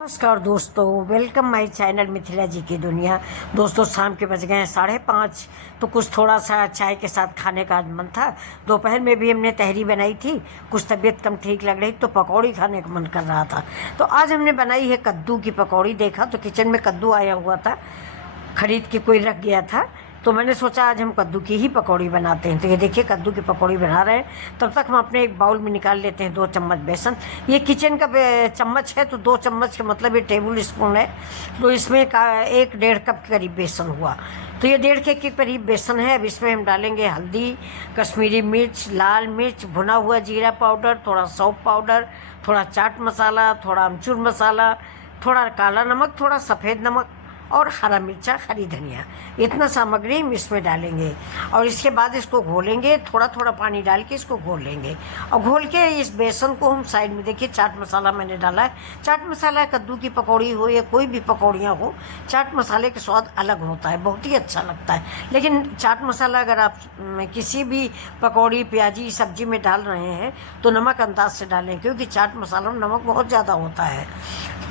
नमस्कार दोस्तों, welcome my channel Mithila जी की दुनिया। दोस्तों शाम के बज गए हैं 5:30। तो कुछ थोड़ा सा चाय के साथ खाने का आज मन था। दोपहर में भी हमने तहरी बनाई थी। कुछ तबीयत कम ठीक लग रही तो पकौड़ी खाने का मन कर रहा था। तो आज हमने बनाई है कद्दू की पकौड़ी। देखा तो किचन में कद्दू आया हुआ था, खरीद के कोई रख गया था, तो मैंने सोचा आज हम कद्दू की ही पकौड़ी बनाते हैं। तो ये देखिए कद्दू की पकौड़ी बना रहे हैं। तब तक हम अपने एक बाउल में निकाल लेते हैं 2 चम्मच बेसन। ये किचन का चम्मच है तो 2 चम्मच का मतलब ये टेबल स्पून है। तो इसमें 1-1.5 कप के करीब बेसन हुआ। तो ये 1.5 के करीब बेसन है। अब इसमें हम डालेंगे हल्दी, कश्मीरी मिर्च, लाल मिर्च, भुना हुआ जीरा पाउडर, थोड़ा सौंफ पाउडर, थोड़ा चाट मसाला, थोड़ा अमचूर मसाला, थोड़ा काला नमक, थोड़ा सफ़ेद नमक और हरा मिर्चा, हरी धनिया। इतना सामग्री हम इसमें डालेंगे और इसके बाद इसको घोलेंगे। थोड़ा थोड़ा पानी डाल के इसको घोल लेंगे और घोल के इस बेसन को हम साइड में, देखिए चाट मसाला मैंने डाला है। चाट मसाला कद्दू की पकौड़ी हो या कोई भी पकौड़ियाँ हो, चाट मसाले का स्वाद अलग होता है, बहुत ही अच्छा लगता है। लेकिन चाट मसाला अगर आप किसी भी पकौड़ी, प्याजी, सब्जी में डाल रहे हैं तो नमक अंदाज से डालें, क्योंकि चाट मसाला में नमक बहुत ज़्यादा होता है।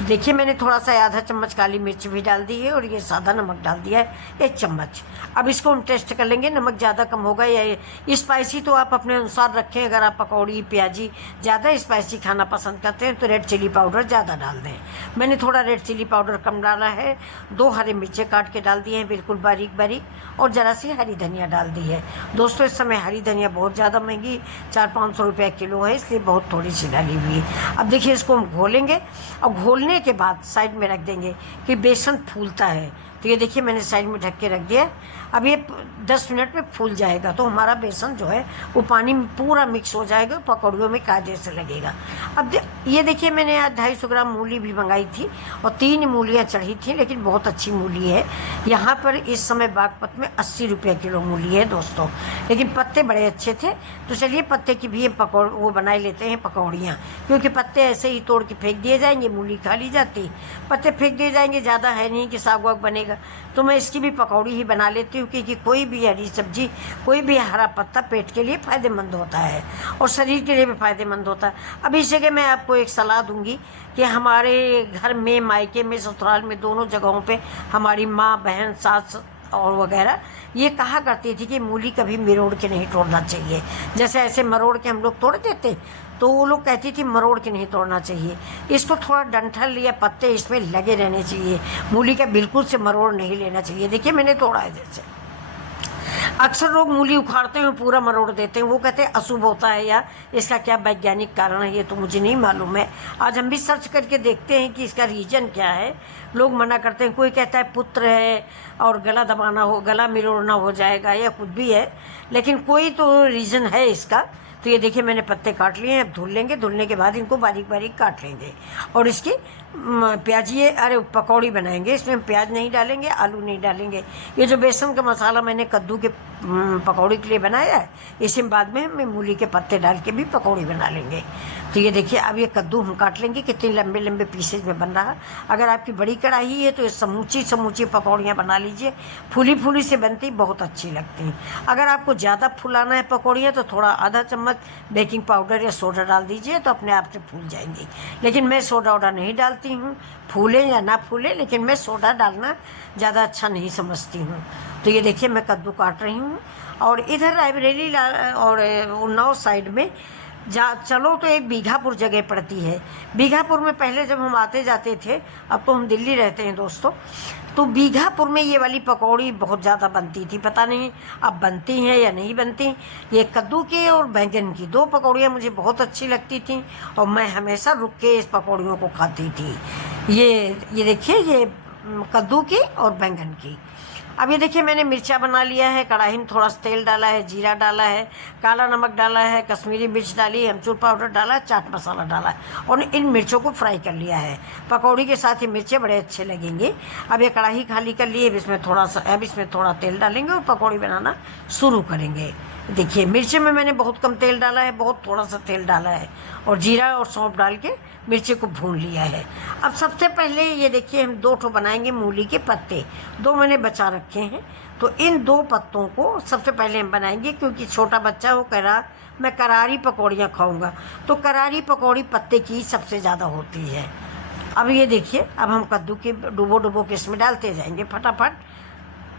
देखिए मैंने थोड़ा सा आधा चम्मच काली मिर्च भी डाल दी है और ये सादा नमक डाल दिया है 1 चम्मच। अब इसको हम टेस्ट कर लेंगे, नमक ज़्यादा कम होगा या स्पाइसी तो आप अपने अनुसार रखें। अगर आप पकौड़ी, प्याजी ज़्यादा स्पाइसी खाना पसंद करते हैं तो रेड चिली पाउडर ज़्यादा डाल दें। मैंने थोड़ा रेड चिली पाउडर कम डाला है। 2 हरे मिर्चें काट के डाल दिए हैं बिल्कुल बारीक बारीक, और ज़रा सी हरी धनिया डाल दी है। दोस्तों इस समय हरी धनिया बहुत ज़्यादा महंगी, 400-500 रुपये किलो है, इसलिए बहुत थोड़ी सी डाली हुई है। अब देखिए इसको हम घोलेंगे और घोलने के बाद साइड में रख देंगे कि बेसन फूलता है। तो ये देखिए मैंने साइड में ढक के रख दिया। अब ये 10 मिनट में फूल जाएगा तो हमारा बेसन जो है वो पानी में पूरा मिक्स हो जाएगा, पकौड़ियों में कायदे से लगेगा। अब ये देखिए मैंने आज 250 ग्राम मूली भी मंगाई थी और 3 मूलियाँ चढ़ी थी, लेकिन बहुत अच्छी मूली है। यहाँ पर इस समय बागपत में 80 रुपये किलो मूली है दोस्तों, लेकिन पत्ते बड़े अच्छे थे। तो चलिए पत्ते की भी वो बनाई लेते हैं पकौड़ियाँ, क्योंकि पत्ते ऐसे ही तोड़ के फेंक दिए जाएंगे, मूली खा ली जाती, पत्ते फेंक दिए जाएंगे, ज़्यादा है नहीं कि साग वाग बनेगा। तो मैं इसकी भी पकौड़ी ही बना लेती हूँ, क्योंकि कोई भी हरी सब्जी, कोई भी हरा पत्ता पेट के लिए फ़ायदेमंद होता है और शरीर के लिए भी फ़ायदेमंद होता है। अब इस जगह मैं आपको एक सलाह दूंगी कि हमारे घर में, मायके में, ससुराल में, दोनों जगहों पे हमारी माँ, बहन, सास और वगैरह ये कहा करती थी कि मूली कभी मरोड़ के नहीं तोड़ना चाहिए। जैसे ऐसे मरोड़ के हम लोग तोड़ देते, तो वो लोग कहती थी मरोड़ के नहीं तोड़ना चाहिए, इसको थोड़ा डंठल या पत्ते इसमें लगे रहने चाहिए, मूली का बिल्कुल से मरोड़ नहीं लेना चाहिए। देखिए मैंने तोड़ा है। जैसे अक्सर लोग मूली उखाड़ते हैं पूरा मरोड़ देते हैं, वो कहते हैं अशुभ होता है, या इसका क्या वैज्ञानिक कारण है ये तो मुझे नहीं मालूम है। आज हम भी सर्च करके देखते हैं कि इसका रीज़न क्या है। लोग मना करते हैं, कोई कहता है पुत्र है और गला दबाना हो, गला मरोड़ना हो जाएगा, या कुछ भी है, लेकिन कोई तो रीज़न है इसका। तो ये देखिए मैंने पत्ते काट लिए हैं। अब धुल लेंगे, धुलने के बाद इनको बारीक बारीक काट लेंगे और इसकी प्याजी, अरे पकौड़ी बनाएंगे। इसमें प्याज नहीं डालेंगे, आलू नहीं डालेंगे। ये जो बेसन का मसाला मैंने कद्दू के पकौड़ी के लिए बनाया है, इसी बाद में हम मूली के पत्ते डाल के भी पकौड़ी बना लेंगे। तो ये देखिए अब ये कद्दू हम काट लेंगे, कितने लंबे लंबे पीसेज में बन रहा है। अगर आपकी बड़ी कढ़ाई है तो ये समूची समूची पकौड़ियाँ बना लीजिए, फूली फूली से बनती, बहुत अच्छी लगती हैं। अगर आपको ज़्यादा फुलाना है पकौड़ियाँ तो थोड़ा आधा चम्मच बेकिंग पाउडर या सोडा डाल दीजिए, तो अपने आप से फूल जाएंगी। लेकिन मैं सोडा वोडा नहीं डालती हूँ, फूले या ना फूले, लेकिन मैं सोडा डालना ज़्यादा अच्छा नहीं समझती हूँ। तो ये देखिए मैं कद्दू काट रही हूँ और इधर रायबरेली और उन्नाव साइड में चलो तो एक बीघापुर जगह पड़ती है। बीघापुर में पहले जब हम आते जाते थे, अब तो हम दिल्ली रहते हैं दोस्तों, तो बीघापुर में ये वाली पकौड़ी बहुत ज़्यादा बनती थी। पता नहीं अब बनती हैं या नहीं बनती। ये कद्दू की और बैंगन की 2 पकौड़ियाँ मुझे बहुत अच्छी लगती थी और मैं हमेशा रुक के इस पकौड़ियों को खाती थी। ये देखिए ये कद्दू की और बैंगन की। अब ये देखिए मैंने मिर्चा बना लिया है, कढ़ाई में थोड़ा सा तेल डाला है, जीरा डाला है, काला नमक डाला है, कश्मीरी मिर्च डाली, अमचूर पाउडर डाला, चाट मसाला डाला है और इन मिर्चों को फ्राई कर लिया है। पकौड़ी के साथ ये मिर्चें बड़े अच्छे लगेंगे। अब ये कढ़ाई खाली कर लिए, अब इसमें थोड़ा तेल डालेंगे और पकौड़ी बनाना शुरू करेंगे। देखिए मिर्ची में मैंने बहुत कम तेल डाला है, बहुत थोड़ा सा तेल डाला है और जीरा और सौंफ डाल के मिर्ची को भून लिया है। अब सबसे पहले ये देखिए हम 2 ठो बनाएंगे मूली के पत्ते, 2 मैंने बचा रखे हैं। तो इन 2 पत्तों को सबसे पहले हम बनाएंगे, क्योंकि छोटा बच्चा वो कह रहा मैं करारी पकौड़ियाँ खाऊंगा, तो करारी पकौड़ी पत्ते की सबसे ज़्यादा होती है। अब ये देखिए, अब हम कद्दू के डुबो डुबो के इसमें डालते जाएंगे फटाफट।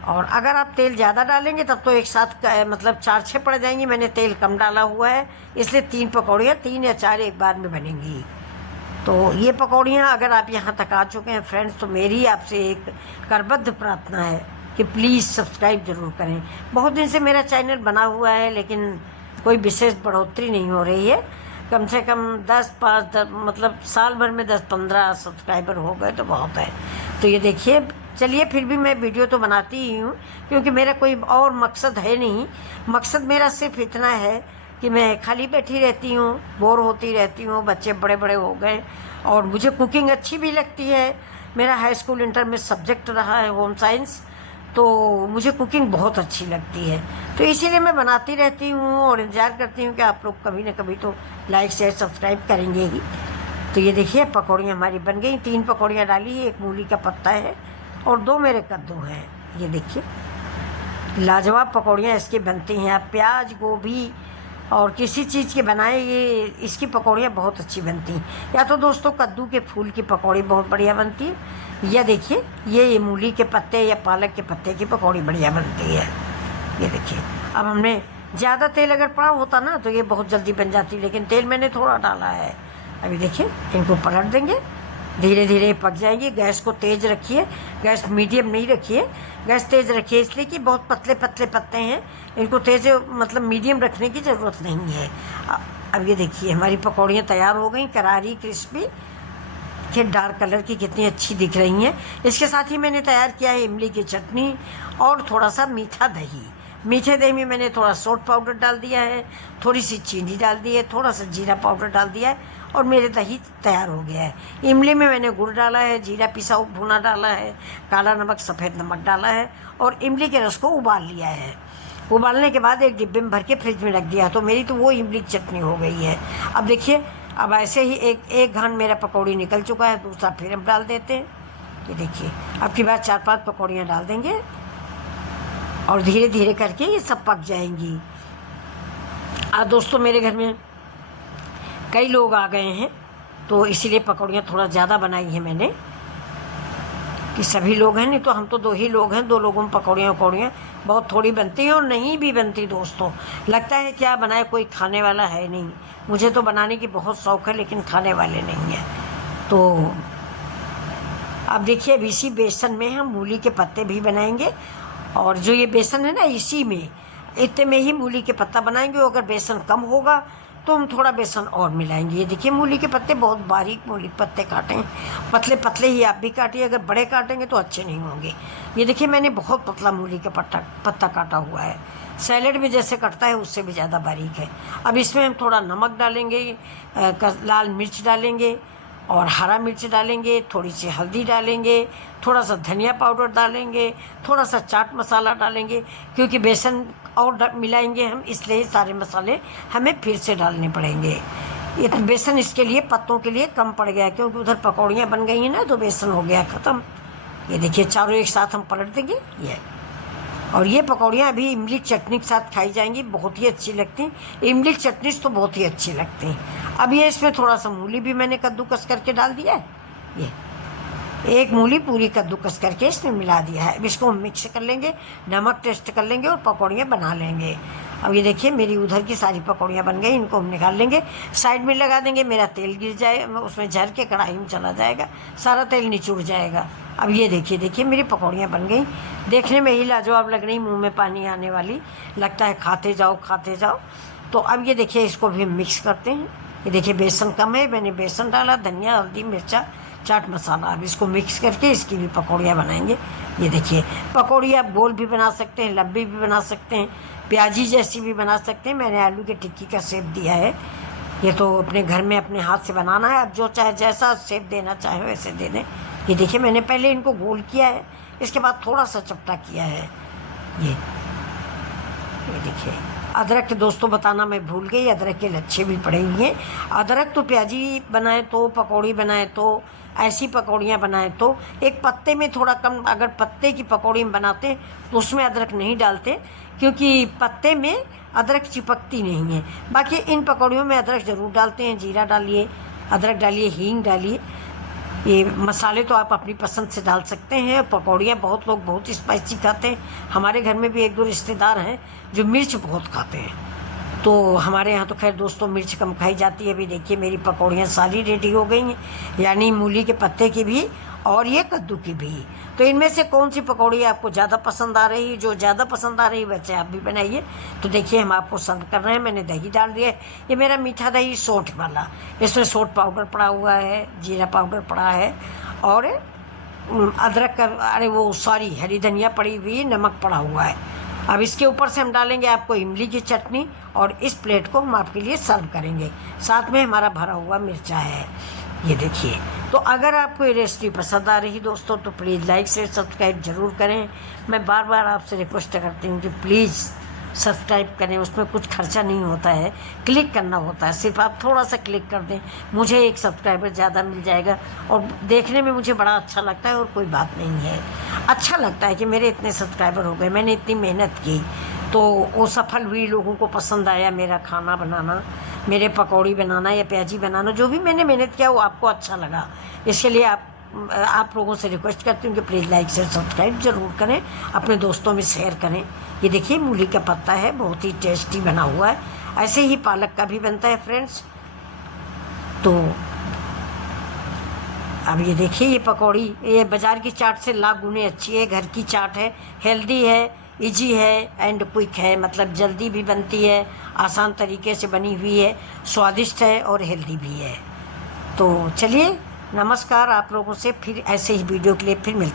और अगर आप तेल ज़्यादा डालेंगे तब तो एक साथ मतलब 4-6 पड़ जाएंगी। मैंने तेल कम डाला हुआ है, इसलिए 3 पकौड़ियाँ 3 या 4 एक बार में बनेंगी। तो ये पकौड़ियाँ अगर आप यहाँ तक आ चुके हैं फ्रेंड्स, तो मेरी आपसे एक करबद्ध प्रार्थना है कि प्लीज़ सब्सक्राइब ज़रूर करें। बहुत दिन से मेरा चैनल बना हुआ है लेकिन कोई विशेष बढ़ोतरी नहीं हो रही है। कम से कम 10 मतलब साल भर में 10-15 सब्सक्राइबर हो गए तो बहुत है। तो ये देखिए, चलिए फिर भी मैं वीडियो तो बनाती ही हूँ, क्योंकि मेरा कोई और मकसद है नहीं। मकसद मेरा सिर्फ इतना है कि मैं खाली बैठी रहती हूँ, बोर होती रहती हूँ, बच्चे बड़े बड़े हो गए और मुझे कुकिंग अच्छी भी लगती है। मेरा हाई स्कूल इंटर में सब्जेक्ट रहा है होम साइंस, तो मुझे कुकिंग बहुत अच्छी लगती है। तो इसीलिए मैं बनाती रहती हूँ और इंतज़ार करती हूँ कि आप लोग कभी ना कभी तो लाइक शेयर सब्सक्राइब करेंगे ही। तो ये देखिए, पकौड़ियाँ हमारी बन गई। 3 पकौड़ियाँ डाली, 1 मूली का पत्ता है और 2 मेरे कद्दू हैं। ये देखिए, लाजवाब पकौड़ियाँ इसकी बनती हैं। आप प्याज गोभी और किसी चीज़ के बनाए, ये इसकी पकौड़ियाँ बहुत अच्छी बनती हैं। या तो दोस्तों कद्दू के फूल की पकौड़ी बहुत बढ़िया बनती है, या देखिए ये मूली के पत्ते या पालक के पत्ते की पकौड़ी बढ़िया बनती है। ये देखिए, अब हमने ज़्यादा तेल अगर पड़ा होता ना तो ये बहुत जल्दी बन जाती, लेकिन तेल मैंने थोड़ा डाला है। अभी देखिए, इनको पलट देंगे, धीरे धीरे पक जाएंगी। गैस को तेज़ रखिए, गैस मीडियम नहीं रखिए, गैस तेज़ रखिए, इसलिए कि बहुत पतले पतले पत्ते हैं, इनको तेज़ मतलब मीडियम रखने की ज़रूरत नहीं है। अब ये देखिए, हमारी पकौड़ियाँ तैयार हो गई, करारी क्रिस्पी के डार्क कलर की, कितनी अच्छी दिख रही हैं। इसके साथ ही मैंने तैयार किया है इमली की चटनी और थोड़ा सा मीठा दही। मीठे दही में मैंने थोड़ा सोट पाउडर डाल दिया है, थोड़ी सी चीनी डाल दी है, थोड़ा सा जीरा पाउडर डाल दिया है और मेरे दही तैयार हो गया है। इमली में मैंने गुड़ डाला है, जीरा पिसा भुना डाला है, काला नमक सफ़ेद नमक डाला है और इमली के रस को उबाल लिया है। उबालने के बाद एक डिब्बे में भर के फ्रिज में रख दिया, तो मेरी तो वो इमली की चटनी हो गई है। अब देखिए, अब ऐसे ही एक घान मेरा पकौड़ी निकल चुका है, दूसरा फिर हम डाल देते हैं। ये देखिए, अब की बार 4-5 पकौड़ियाँ डाल देंगे और धीरे धीरे करके ये सब पक जाएंगी। आज दोस्तों मेरे घर में कई लोग आ गए हैं, तो इसीलिए पकौड़ियाँ थोड़ा ज़्यादा बनाई हैं मैंने, कि सभी लोग हैं, नहीं तो हम तो 2 ही लोग हैं। 2 लोगों में पकौड़ियाँ बहुत थोड़ी बनती हैं और नहीं भी बनती दोस्तों। लगता है क्या बनाए, कोई खाने वाला है नहीं। मुझे तो बनाने की बहुत शौक़ है लेकिन खाने वाले नहीं हैं। तो अब देखिए, अब इसी बेसन में हम मूली के पत्ते भी बनाएंगे, और जो ये बेसन है ना, इसी में इतने में ही मूली के पत्ता बनाएंगे। अगर बेसन कम होगा तो हम थोड़ा बेसन और मिलाएंगे। ये देखिए, मूली के पत्ते बहुत बारीक मूली के पत्ते काटे हैं, पतले पतले ही आप भी काटिए, अगर बड़े काटेंगे तो अच्छे नहीं होंगे। ये देखिए, मैंने बहुत पतला मूली का पत्ता काटा हुआ है, सैलेड में जैसे कटता है उससे भी ज़्यादा बारीक है। अब इसमें हम थोड़ा नमक डालेंगे, लाल मिर्च डालेंगे और हरा मिर्च डालेंगे, थोड़ी सी हल्दी डालेंगे, थोड़ा सा धनिया पाउडर डालेंगे, थोड़ा सा चाट मसाला डालेंगे, क्योंकि बेसन और मिलाएंगे हम, इसलिए सारे मसाले हमें फिर से डालने पड़ेंगे। ये तो बेसन इसके लिए पत्तों के लिए कम पड़ गया, क्योंकि उधर पकौड़ियाँ बन गई हैं ना, तो बेसन हो गया ख़त्म। ये देखिए, चारों एक साथ हम पलट देंगे ये, और ये पकौड़ियाँ अभी इमली चटनी के साथ खाई जाएंगी, बहुत ही अच्छी लगती हैं। इमली चटनी तो बहुत ही अच्छी लगती हैं। अब ये इसमें थोड़ा सा मूली भी मैंने कद्दूकस करके डाल दिया है, ये 1 मूली पूरी कद्दूकस करके इसमें मिला दिया है। अब इसको हम मिक्स कर लेंगे, नमक टेस्ट कर लेंगे और पकौड़ियाँ बना लेंगे। अब ये देखिए, मेरी उधर की सारी पकौड़ियाँ बन गई, इनको हम निकाल लेंगे, साइड में लगा देंगे। मेरा तेल गिर जाए, उसमें झर के कढ़ाई में चला जाएगा, सारा तेल निचुड़ जाएगा। अब ये देखिए मेरी पकौड़ियाँ बन गई, देखने में ही लाजवाब लग रही, मुंह में पानी आने वाली, लगता है खाते जाओ खाते जाओ। तो अब ये देखिए, इसको भी हम मिक्स करते हैं। ये देखिए, बेसन कम है, मैंने बेसन डाला, धनिया हल्दी मिर्चा चाट मसाला। अब इसको मिक्स करके इसकी भी पकौड़ियाँ बनाएंगे। ये देखिए, पकौड़ी आप गोल भी बना सकते हैं, लंबी भी बना सकते हैं, प्याजी जैसी भी बना सकते हैं। मैंने आलू की टिक्की का शेप दिया है, ये तो अपने घर में अपने हाथ से बनाना है। आप जो चाहे जैसा शेप देना चाहे वैसे दे दें। ये देखिए, मैंने पहले इनको गोल किया है, इसके बाद थोड़ा सा चपटा किया है। ये देखिए, अदरक के दोस्तों बताना मैं भूल गई, अदरक के लच्छे भी पड़े हुए हैं। अदरक तो प्याजी बनाए तो, पकौड़ी बनाए तो, ऐसी पकौड़ियाँ बनाए तो, एक पत्ते में थोड़ा कम, अगर पत्ते की पकौड़ी में बनाते तो उसमें अदरक नहीं डालते, क्योंकि पत्ते में अदरक चिपकती नहीं है। बाकी इन पकौड़ियों में अदरक ज़रूर डालते हैं। जीरा डालिए, अदरक डालिए, हींग डालिए, ये मसाले तो आप अपनी पसंद से डाल सकते हैं। पकौड़ियाँ बहुत लोग बहुत स्पाइसी खाते हैं। हमारे घर में भी एक दो रिश्तेदार हैं जो मिर्च बहुत खाते हैं, तो हमारे यहाँ तो खैर दोस्तों मिर्च कम खाई जाती है। अभी देखिए मेरी पकौड़ियाँ सारी रेडी हो गई हैं, यानी मूली के पत्ते की भी और ये कद्दू की भी। तो इनमें से कौन सी पकौड़ी आपको ज़्यादा पसंद आ रही है? जो ज़्यादा पसंद आ रही है वैसे आप भी बनाइए। तो देखिए हम आपको सर्व कर रहे हैं। मैंने दही डाल दिया है, ये मेरा मीठा दही सौंठ वाला। इसमें सौंठ पाउडर पड़ा हुआ है, जीरा पाउडर पड़ा है और अदरक का हरी धनिया पड़ी हुई, नमक पड़ा हुआ है। अब इसके ऊपर से हम डालेंगे आपको इमली की चटनी और इस प्लेट को हम आपके लिए सर्व करेंगे। साथ में हमारा भरा हुआ मिर्चा है, ये देखिए। तो अगर आपको ये रेसिपी पसंद आ रही दोस्तों तो प्लीज़ लाइक शेयर सब्सक्राइब ज़रूर करें। मैं बार बार आपसे रिक्वेस्ट करती हूँ कि प्लीज़ सब्सक्राइब करें, उसमें कुछ खर्चा नहीं होता है, क्लिक करना होता है। सिर्फ आप थोड़ा सा क्लिक कर दें, मुझे एक सब्सक्राइबर ज़्यादा मिल जाएगा और देखने में मुझे बड़ा अच्छा लगता है और कोई बात नहीं है। अच्छा लगता है कि मेरे इतने सब्सक्राइबर हो गए, मैंने इतनी मेहनत की तो वो सफल हुई, लोगों को पसंद आया मेरा खाना बनाना, मेरे पकौड़ी बनाना या प्याजी बनाना, जो भी मैंने मेहनत किया वो आपको अच्छा लगा। इसके लिए आप लोगों से रिक्वेस्ट करती हूँ कि प्लीज़ लाइक शेयर सब्सक्राइब ज़रूर करें, अपने दोस्तों में शेयर करें। ये देखिए मूली का पत्ता है, बहुत ही टेस्टी बना हुआ है। ऐसे ही पालक का भी बनता है फ्रेंड्स। तो अब ये देखिए ये पकौड़ी ये बाज़ार की चाट से लाख गुने अच्छी है। घर की चाट है, हेल्दी है, इजी है एंड क्विक है, मतलब जल्दी भी बनती है, आसान तरीके से बनी हुई है, स्वादिष्ट है और हेल्दी भी है। तो चलिए नमस्कार, आप लोगों से फिर ऐसे ही वीडियो के लिए फिर मिलते हैं।